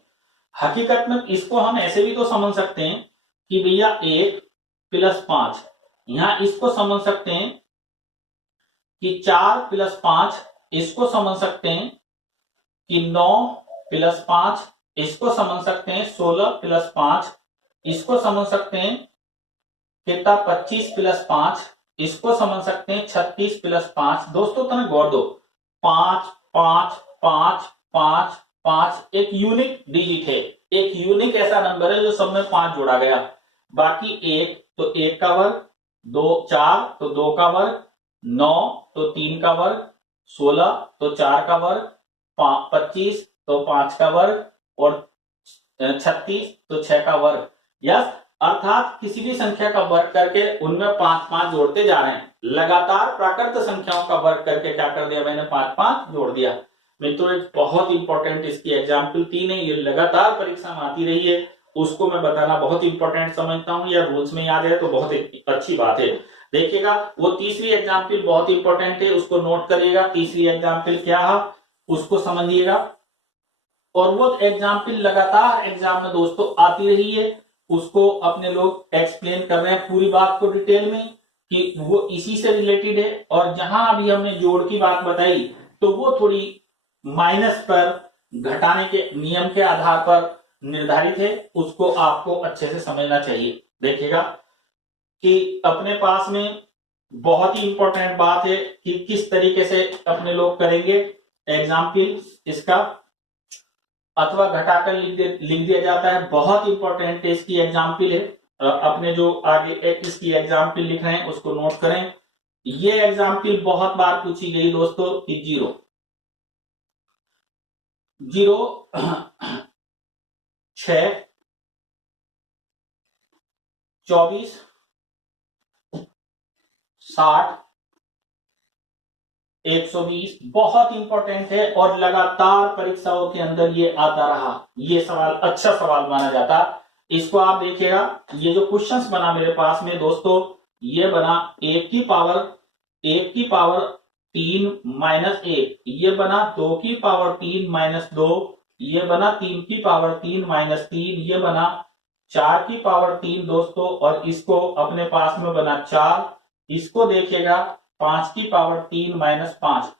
हकीकत में इसको हम ऐसे भी तो समझ सकते हैं कि भैया 1 प्लस 5, यहां इसको समझ सकते हैं कि 4 प्लस 5, इसको समझ सकते हैं कि 9 प्लस 5, इसको समझ सकते हैं 16 प्लस 5, इसको समझ सकते हैं कितना 25 प्लस 5, इसको समझ सकते हैं 36 प्लस 5। दोस्तों तने गौर दो 5 5 5 5 5 एक यूनिक डिजिट है, एक यूनिक ऐसा नंबर है जो सब में 5 जोड़ा गया, बाकी 1 तो 1 का वर्ग, 2 4 तो 2 का वर्ग, 9 तो 3 का वर्ग, 16 तो 4 का वर्ग, 25 तो 5 का वर्ग और 36 तो 6 का वर्ग। यस, अर्थात किसी भी संख्या का वर्ग करके उनमें 5 5 जोड़ते जा रहे हैं, लगातार प्राकृत संख्याओं का वर्ग करके क्या कर दिया मैंने 5 5 जोड़ दिया। मित्रों एक बहुत इंपॉर्टेंट इसकी एग्जाम्पल 3 है, ये लगातार परीक्षा में आती रही है, उसको मैं बताना बहुत इंपॉर्टेंट समझता हूं, या रूल्स में याद है तो बहुत अच्छी बात है। देखिएगा वो तीसरी एग्जाम्पल बहुत इंपॉर्टेंट है, उसको नोट करिएगा। तीसरी एग्जाम्पल क्या है उसको समझिएगा, और वो एग्जाम्पल लगातार एग्जाम में दोस्तों आती रही है, उसको अपने लोग एक्सप्लेन कर रहे हैं पूरी बात को डिटेल में कि वो इसी से रिलेटेड है। और जहां अभी हमने जोड़ की बात बताई तो वो थोड़ी माइनस पर घटाने के नियम के आधार पर निर्धारित है, उसको आपको अच्छे से समझना चाहिए। देखिएगा कि अपने पास में बहुत ही इंपॉर्टेंट बात है कि किस तरीके से अपने लोग करेंगे एग्जाम्पल इसका, अथवा घटाकर लिख दिया जाता है, बहुत इंपॉर्टेंट है इसकी एग्जाम्पल है। अपने जो आगे इसकी एग्जाम्पल लिख रहे हैं उसको नोट करें। ये एग्जाम्पल बहुत बार पूछी गई दोस्तों कि 0 6 24 60 120 बहुत इंपॉर्टेंट है और लगातार परीक्षाओं के अंदर ये आता रहा। ये सवाल अच्छा सवाल माना जाता। इसको आप देखिएगा, ये जो क्वेश्चंस बना मेरे पास में दोस्तों, ये बना 1 की पावर 3 माइनस 1, ये बना 2 की पावर 3 माइनस 2, ये बना 3 की पावर 3 माइनस 3, ये बना 4 की पावर 3 दोस्तों, और इसको अपने पास में बना 4, इसको देखिएगा 5 की पावर 3 माइनस 5।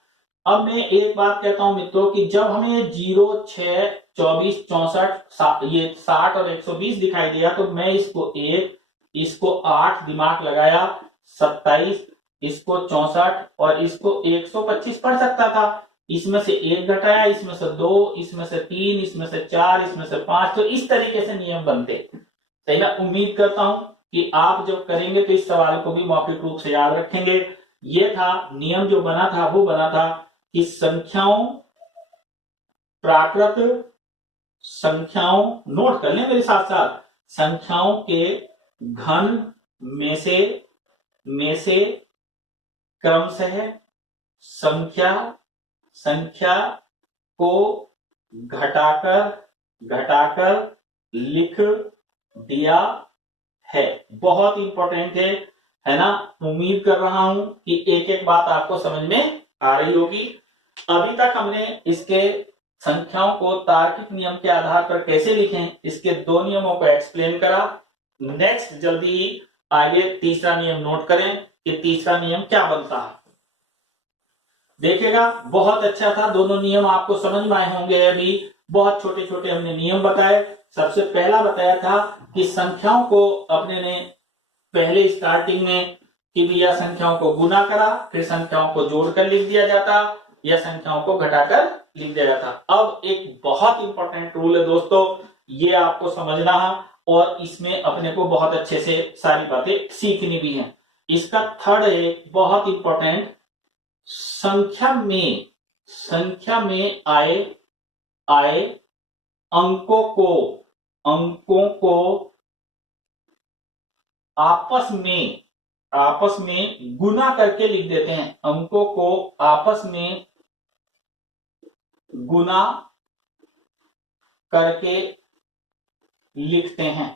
अब मैं एक बात कहता हूं मित्रों कि जब हमें 0 6 24 64 ये 60 और 120 दिखाई दिया तो मैं इसको 1, इसको 8 दिमाग लगाया, 27, इसको 64 और इसको 125 पढ़ सकता था। इसमें से 1 घटाया, इसमें से 2, इसमें से 3, इसमें से 4, इसमें से 5, तो इस तरीके से नियम बनते। सही ना? उम्मीद करता हूं कि आप जब करेंगे तो इस सवाल को भी मौखिक रूप से याद रखेंगे। ये था नियम जो बना था, वो बना था कि संख्याओं, प्राकृत संख्याओं, नोट कर लें मेरे साथ साथ, संख्याओं के घन में से क्रमशः संख्या को घटाकर लिख दिया है। बहुत इंपॉर्टेंट है ना? उम्मीद कर रहा हूं कि एक एक बात आपको समझ में आ रही होगी। अभी तक हमने इसके संख्याओं को तार्किक नियम के आधार पर कैसे लिखें, इसके 2 नियमों को एक्सप्लेन करा। नेक्स्ट जल्दी ही आगे तीसरा नियम नोट करें कि तीसरा नियम क्या बनता है। देखिएगा बहुत अच्छा था, दोनों नियम आपको समझ में आए होंगे। अभी बहुत छोटे छोटे हमने नियम बताए। सबसे पहला बताया था कि संख्याओं को अपने ने पहले स्टार्टिंग में कि भैया संख्याओं को गुना करा, फिर संख्याओं को जोड़कर लिख दिया जाता या संख्याओं को घटाकर लिख दिया जाता। अब एक बहुत इंपॉर्टेंट रूल है दोस्तों, ये आपको समझना है और इसमें अपने को बहुत अच्छे से सारी बातें सीखनी भी है। इसका थर्ड है बहुत इंपॉर्टेंट, संख्या में आए अंकों को आपस में गुना करके लिख देते हैं। अंकों को आपस में गुना करके लिखते हैं।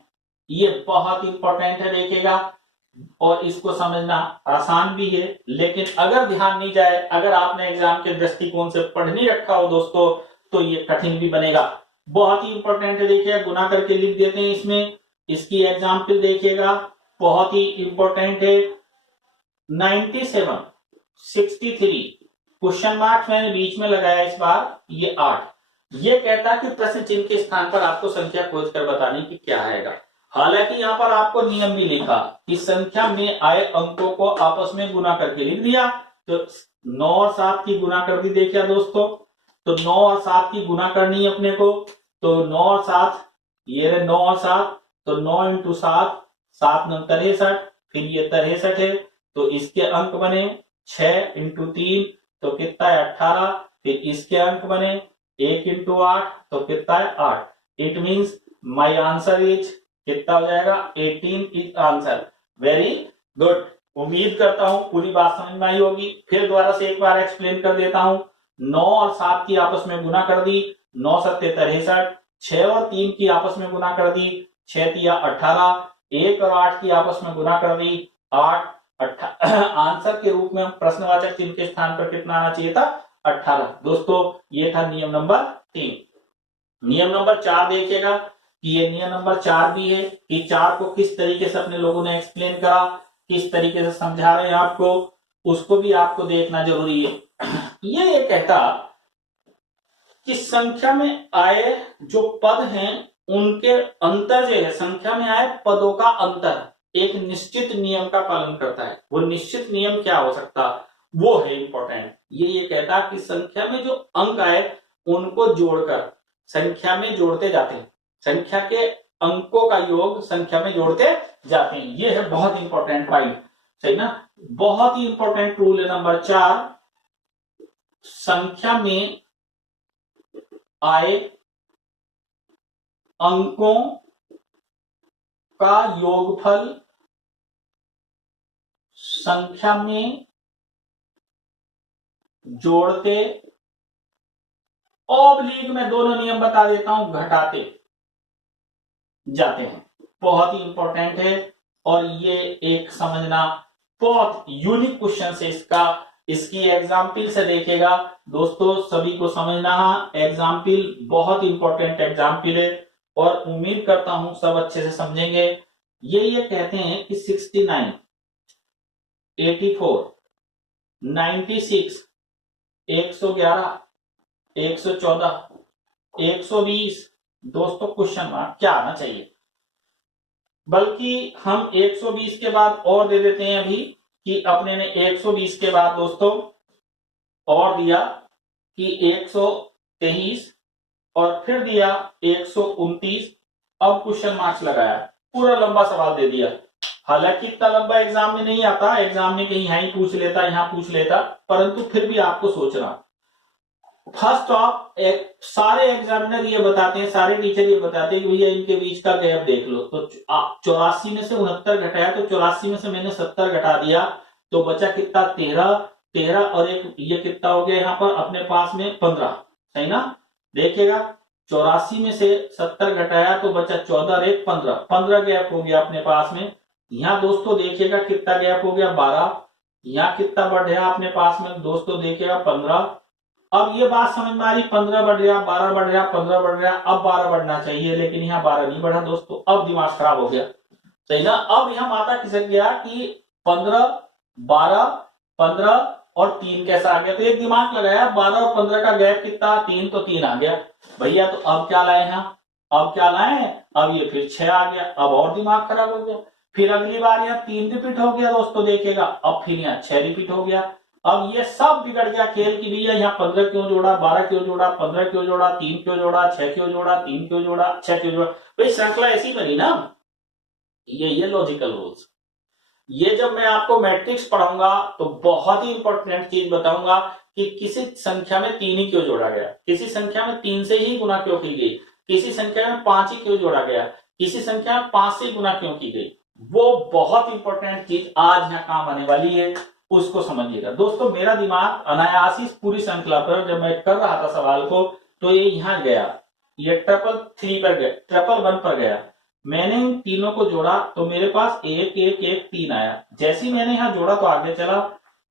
ये बहुत इंपॉर्टेंट है, देखिएगा, और इसको समझना आसान भी है, लेकिन अगर ध्यान नहीं जाए, अगर आपने एग्जाम के दृष्टिकोण से पढ़ नहीं रखा हो दोस्तों, तो ये कठिन भी बनेगा। बहुत ही इंपॉर्टेंट है, देखिए गुना करके लिख देते हैं इसमें। इसकी एग्जाम्पल देखिएगा, बहुत ही इंपॉर्टेंट है। 97, 63, क्वेश्चन मार्क मैंने बीच में लगाया इस बार, ये 8। ये कहता है कि प्रश्न चिन्ह के स्थान पर आपको संख्या खोजकर बताने की क्या आएगा। हालांकि यहाँ पर आपको नियम भी लिखा कि संख्या में आए अंकों को आपस में गुना करके लिख दिया, तो 9 और 7 की गुना कर दी। देखिए दोस्तों, तो 9 और 7 की गुना करनी है अपने को, तो 9 और 7, ये रहे 9 और 7, तो 9 इंटू 7, 7 9 63, फिर ये 63 है, तो इसके अंक बने 6 इंटू 3, तो कितना है 18, फिर इसके अंक बने 1 इंटू 8, तो कितना है 8। It means my answer is कितना हो जाएगा 18 इज आंसर। वेरी गुड, उम्मीद करता हूं पूरी बात समझ में आई होगी। फिर दोबारा से एक बार एक्सप्लेन कर देता हूं। 9 और 7 की आपस में गुना कर दी, 9 7 63, 6 और 3 की आपस में गुना कर दी, 6 तिया 18, 1 और 8 की आपस में गुना कर दी 8, आंसर के रूप में हम प्रश्नवाचक चिन्ह के स्थान पर कितना आना चाहिए था 18। दोस्तों ये था नियम नंबर 3। नियम नंबर 4 देखिएगा कि ये नियम नंबर 4 भी है कि 4 को किस तरीके से अपने लोगों ने एक्सप्लेन करा, किस तरीके से समझा रहे हैं आपको, उसको भी आपको देखना जरूरी है। ये कहता कि संख्या में आए जो पद हैं उनके अंतर जो है, संख्या में आए पदों का अंतर एक निश्चित नियम का पालन करता है। वो निश्चित नियम क्या हो सकता, वो है इंपॉर्टेंट। ये कहता कि संख्या में जो अंक आए उनको जोड़कर संख्या में जोड़ते जाते हैं, संख्या के अंकों का योग संख्या में जोड़ते जाते हैं। ये है बहुत इंपॉर्टेंट पॉइंट, सही ना, बहुत ही इंपॉर्टेंट रूल है नंबर 4। संख्या में आए अंकों का योगफल संख्या में जोड़ते, ऑब्लिक में दोनों नियम बता देता हूं, घटाते जाते हैं। बहुत ही इंपॉर्टेंट है और ये एक समझना बहुत यूनिक क्वेश्चन है इसका। इसकी एग्जाम्पल से देखेगा दोस्तों, सभी को समझना है। एग्जाम्पल बहुत इंपॉर्टेंट एग्जाम्पल है और उम्मीद करता हूं सब अच्छे से समझेंगे। ये कहते हैं कि 69, 84, 96, 111, 114, 120 दोस्तों क्वेश्चन मार्क क्या आना चाहिए। बल्कि हम 120 के बाद और दे देते हैं अभी कि अपने ने 120 के बाद दोस्तों और दिया कि 123 और फिर दिया 129। अब क्वेश्चन मार्क्स लगाया, पूरा लंबा सवाल दे दिया। हालांकि इतना लंबा एग्जाम में नहीं आता, एग्जाम में कहीं यहां पूछ लेता, यहां पूछ लेता, परंतु फिर भी आपको सोचना। फर्स्ट ऑफ सारे एग्जामिनर ये बताते हैं, सारे टीचर ये बताते हैं कि भैया इनके बीच का गैप देख लो। तो 84 में से 69 घटाया तो 84 में से मैंने 70 घटा दिया तो बचा कितना 13 और एक ये कितना हो गया यहाँ पर अपने पास में 15, सही ना। देखिएगा 84 में से 70 घटाया तो बचा 14 और एक 15 गैप हो गया अपने पास में। यहाँ दोस्तों देखिएगा कितना गैप हो गया 12, यहाँ कितना बढ़ गया अपने पास में दोस्तों देखिएगा 15। अब ये बात समझ में आ रही, 15 बढ़ गया, 12 बढ़ गया, 15 बढ़ गया, अब 12 बढ़ना चाहिए लेकिन यहाँ 12 नहीं बढ़ा दोस्तों। अब दिमाग खराब हो गया, सही ना। अब यहाँ माता खिसक गया कि 15, 12, 15 और 3 कैसा आ गया। तो एक दिमाग लगाया 12 और 15 का गैप कितना 3, तो 3 आ गया भैया। तो अब क्या लाए यहाँ, अब क्या लाए, अब ये फिर 6 आ गया। अब और दिमाग खराब हो गया। फिर अगली बार यहाँ 3 रिपीट हो गया दोस्तों देखिएगा, अब फिर यहाँ 6 रिपीट हो गया। अब ये सब बिगड़ गया खेल की भैया यहाँ 15 क्यों जोड़ा, 12 क्यों जोड़ा, 15 क्यों जोड़ा, 3 क्यों जोड़ा, 6 क्यों जोड़ा, 3 क्यों जोड़ा, 6 क्यों जोड़ा। भाई श्रृंखला ऐसी बनी ना, ये लॉजिकल रूल्स। ये जब मैं आपको मैट्रिक्स पढ़ाऊंगा तो बहुत ही इंपॉर्टेंट चीज बताऊंगा कि किसी संख्या में 3 ही क्यों जोड़ा गया, किसी संख्या में 3 से ही गुना क्यों की गई, किसी संख्या में 5 ही क्यों जोड़ा गया, किसी संख्या में 5 से गुना क्यों की गई। वो बहुत इंपॉर्टेंट चीज आज यहाँ काम आने वाली है, उसको समझिएगा दोस्तों। मेरा दिमाग अनायास इस पूरी श्रृंखला पर जब मैं कर रहा था सवाल को तो ये यहाँ गया, ये 333 पर गया, 111 पर गया। मैंने इन तीनों को जोड़ा तो मेरे पास 1 1 1 3 आया। जैसे ही मैंने यहाँ जोड़ा तो आगे चला,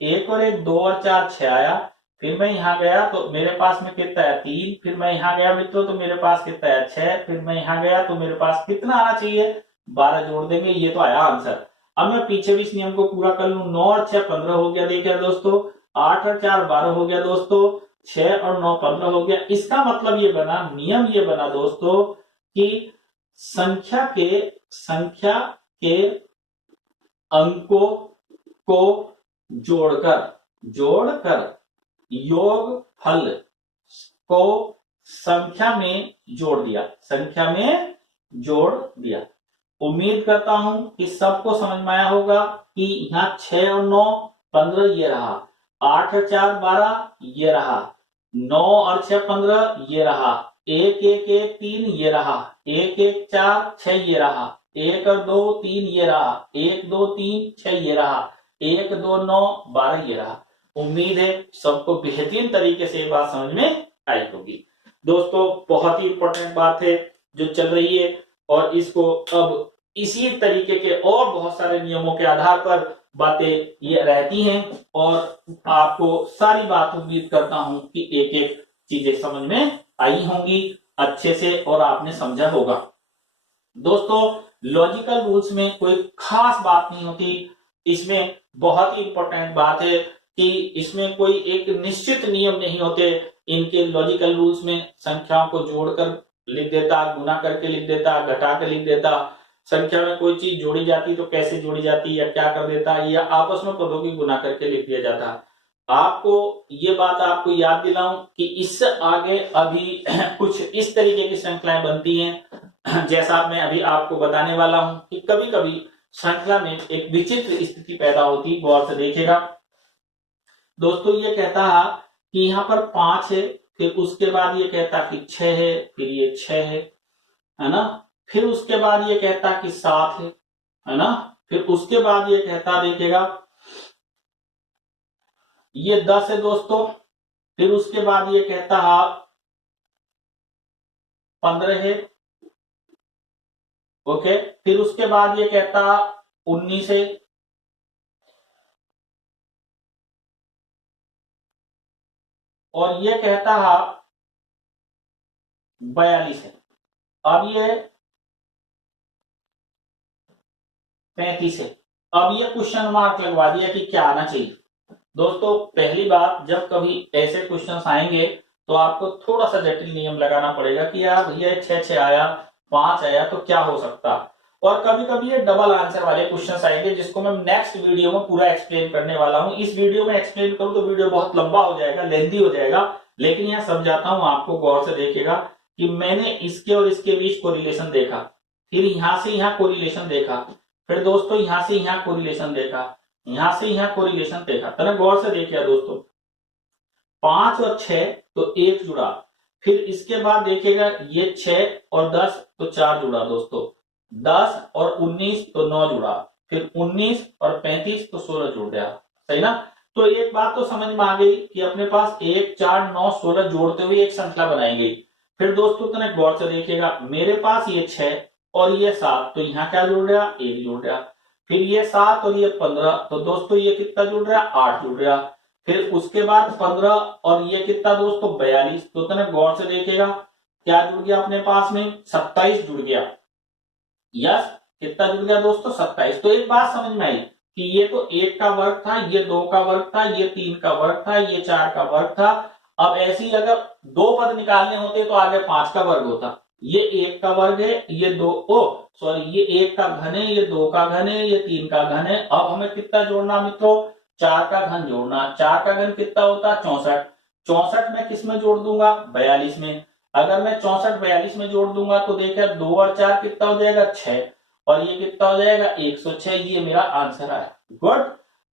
1 और 1 2 और 4 6 आया। फिर मैं यहाँ गया तो मेरे पास में कितना है 3। फिर मैं यहाँ गया मित्रों तो मेरे पास कितना है 6। फिर मैं यहाँ गया तो मेरे पास कितना आना चाहिए 12 जोड़ देंगे, ये तो आया आंसर। अब मैं पीछे भी इस नियम को पूरा कर लूं, 9 और 6 15 हो गया देखिए दोस्तों, 8 और 4 12 हो गया दोस्तों, 6 और 9 15 हो गया। इसका मतलब ये बना, नियम ये बना दोस्तों कि संख्या के अंकों को जोड़कर योगफल को संख्या में जोड़ दिया। उम्मीद करता हूं कि सबको समझ में आया होगा कि यहाँ 6 और 9 15 ये रहा, 8 और 4 12 ये रहा, 9 और 6 15 ये रहा, 1 1 1 3 ये रहा, 1 1 4 6 ये रहा, 1 और 2 3 ये रहा, 1 2 3 6 ये रहा, 1 2 9 12 ये रहा। उम्मीद है सबको बेहतरीन तरीके से ये बात समझ में आई होगी दोस्तों। बहुत ही इंपॉर्टेंट बात है जो चल रही है और इसको अब इसी तरीके के और बहुत सारे नियमों के आधार पर बातें ये रहती हैं और आपको सारी बात उम्मीद करता हूं कि एक एक चीजें समझ में आई होंगी अच्छे से और आपने समझा होगा। दोस्तों लॉजिकल रूल्स में कोई खास बात नहीं होती, इसमें बहुत ही इंपॉर्टेंट बात है कि इसमें कोई एक निश्चित नियम नहीं होते। इनके लॉजिकल रूल्स में संख्याओं को जोड़कर लिख देता, गुना करके लिख देता, घटा कर लिख देता, संख्या में कोई चीज जोड़ी जाती तो कैसे जोड़ी जाती या क्या कर देता, या आपस में पदों की गुना करके लिख दिया जाता। आपको ये बात आपको याद दिलाऊं कि इससे आगे अभी कुछ इस तरीके की श्रृंखलाएं बनती हैं जैसा मैं अभी आपको बताने वाला हूं कि कभी कभी श्रृंखला में एक विचित्र स्थिति पैदा होती। गौर से देखिएगा दोस्तों, ये कहता है कि यहाँ पर 5 है, फिर उसके बाद ये कहता कि 6 है, फिर ये 6 है ना, फिर उसके बाद ये कहता कि 7 है ना, फिर उसके बाद ये कहता देखिएगा ये 10 है दोस्तों, फिर उसके बाद ये कहता है 15 है, ओके, फिर उसके बाद ये कहता 19 है, और ये कहता है 42 है। अब ये 35 है। अब ये क्वेश्चन मार्क लगवा दिया कि क्या आना चाहिए। दोस्तों पहली बात, जब कभी ऐसे क्वेश्चंस आएंगे तो आपको थोड़ा सा जटिल नियम लगाना पड़ेगा कि यार भैया 6 आया, 5 आया तो क्या हो सकता। और कभी कभी ये डबल आंसर वाले क्वेश्चंस आएंगे जिसको मैं नेक्स्ट वीडियो में पूरा एक्सप्लेन करने वाला हूं। इस वीडियो में एक्सप्लेन करूं तो वीडियो बहुत लंबा हो जाएगा, लेंथी हो जाएगा, लेकिन यहां समझाता हूं आपको। गौर से देखिएगा कि मैंने इसके और इसके बीच कोरिलेशन देखा, फिर यहां से यहां कोरिलेशन देखा, फिर दोस्तों यहां से यहां कोरिलेशन देखा, यहां से यहां कोरिलेशन देखा। तो गौर से देखिए दोस्तों, 5 और 6 तो 1 जुड़ा, फिर इसके बाद देखिएगा ये 6 और 10 तो 4 जुड़ा दोस्तों, 10 और 19 तो 9 जुड़ा, फिर 19 और 35 तो 16 जुड़ गया, सही ना। तो एक बात तो समझ में आ गई कि अपने पास 1, 4, 9, 16 जोड़ते हुए एक श्रृंखला बनाई गई। फिर दोस्तों तने गौर से देखिएगा, मेरे पास ये 6 और ये 7 तो यहाँ क्या जुड़ गया, 1 जुड़ गया, फिर ये 7 और ये 15 तो दोस्तों ये कितना जुड़ रहा, 8 जुड़ गया, फिर उसके बाद 15 और ये कितना दोस्तों 42 तो तने गौर से देखिएगा क्या जुड़ गया अपने पास में, 27 जुड़ गया। यस, कितना जुड़ गया दोस्तों, 27। तो एक बात समझ में आई कि ये तो 1 का वर्ग था, ये 2 का वर्ग था, ये 3 का वर्ग था, ये 4 का वर्ग था। अब ऐसे ही अगर 2 पद निकालने होते तो आगे 5 का वर्ग होता। ये 1 का वर्ग है, ये 2 सॉरी ये 1 का घन है, ये 2 का घन है, ये 3 का घन है। अब हमें कितना जोड़ना मित्रों, 4 का घन जोड़ना। 4 का घन कितना होता है, 64। 64 में किस में जोड़ दूंगा, 42 में। अगर मैं 64 42 में जोड़ दूंगा तो देखिए 2 और 4 कितना हो जाएगा, 6, और ये कितना हो जाएगा 106। ये मेरा आंसर आया। गुड।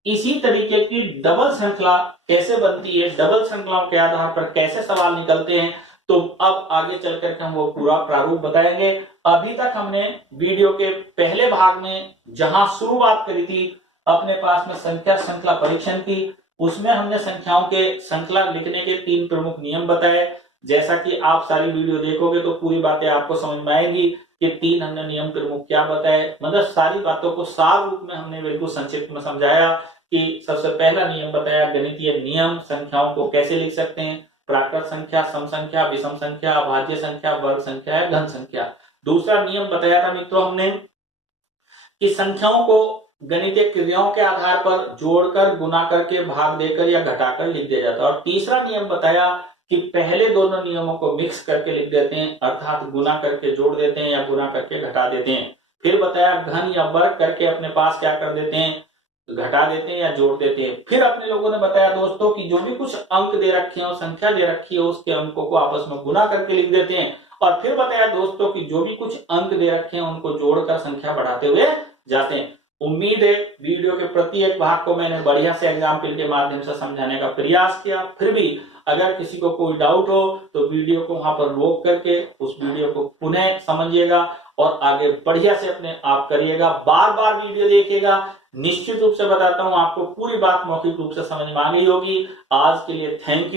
इसी तरीके की डबल श्रृंखला कैसे बनती है, डबल श्रृंखलाओं के आधार पर कैसे सवाल निकलते हैं, तो अब आगे चल करके हम वो पूरा प्रारूप बताएंगे। अभी तक हमने वीडियो के पहले भाग में जहां शुरुआत करी थी अपने पास में संख्या श्रृंखला परीक्षण की, उसमें हमने संख्याओं के श्रृंखला लिखने के 3 प्रमुख नियम बताए। जैसा कि आप सारी वीडियो देखोगे तो पूरी बातें आपको समझ में आएंगी कि 3 हमने नियम प्रमुख क्या बताए, मतलब सारी बातों को सार रूप में हमने बिल्कुल संक्षिप्त में समझाया। कि सबसे पहला नियम बताया गणितीय नियम, संख्याओं को कैसे लिख सकते हैं, प्राकृत संख्या, सम संख्या, विषम संख्या, अभाज्य संख्या, वर्ग संख्या या घन संख्या। दूसरा नियम बताया था मित्रों हमने कि संख्याओं को गणितीय क्रियाओं के आधार पर जोड़कर, गुना करके, भाग देकर या घटाकर लिख दिया जाता है। और तीसरा नियम बताया कि पहले दोनों नियमों को मिक्स करके लिख देते हैं, अर्थात गुना करके जोड़ देते हैं या गुना करके घटा देते हैं। फिर बताया घन या वर्ग करके अपने पास क्या कर देते हैं, घटा देते हैं या जोड़ देते हैं। फिर अपने लोगों ने बताया दोस्तों कि जो भी कुछ अंक दे रखे हैं, संख्या दे रखी है, उसके अंकों को आपस में गुना करके लिख देते हैं। और फिर बताया दोस्तों कि जो भी कुछ अंक दे रखे हैं उनको जोड़कर संख्या बढ़ाते हुए जाते हैं। उम्मीद है वीडियो के प्रत्येक भाग को मैंने बढ़िया से एग्जाम्पल के माध्यम से समझाने का प्रयास किया। फिर भी अगर किसी को कोई डाउट हो तो वीडियो को वहां पर रोक करके उस वीडियो को पुनः समझिएगा और आगे बढ़िया से अपने आप करिएगा। बार बार वीडियो देखिएगा, निश्चित रूप से बताता हूं आपको पूरी बात मौखिक रूप से समझ में आ गई होगी। आज के लिए thank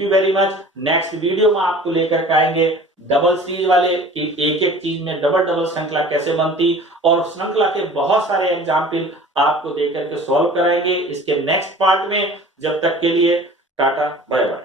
you very much. Next video में आपको लेकर के आएंगे डबल सीरीज वाले कि एक एक चीज में डबल डबल श्रृंखला कैसे बनती, और श्रृंखला के बहुत सारे एग्जाम्पल आपको देकर के सॉल्व कराएंगे इसके नेक्स्ट पार्ट में। जब तक के लिए टाटा बाय बाय।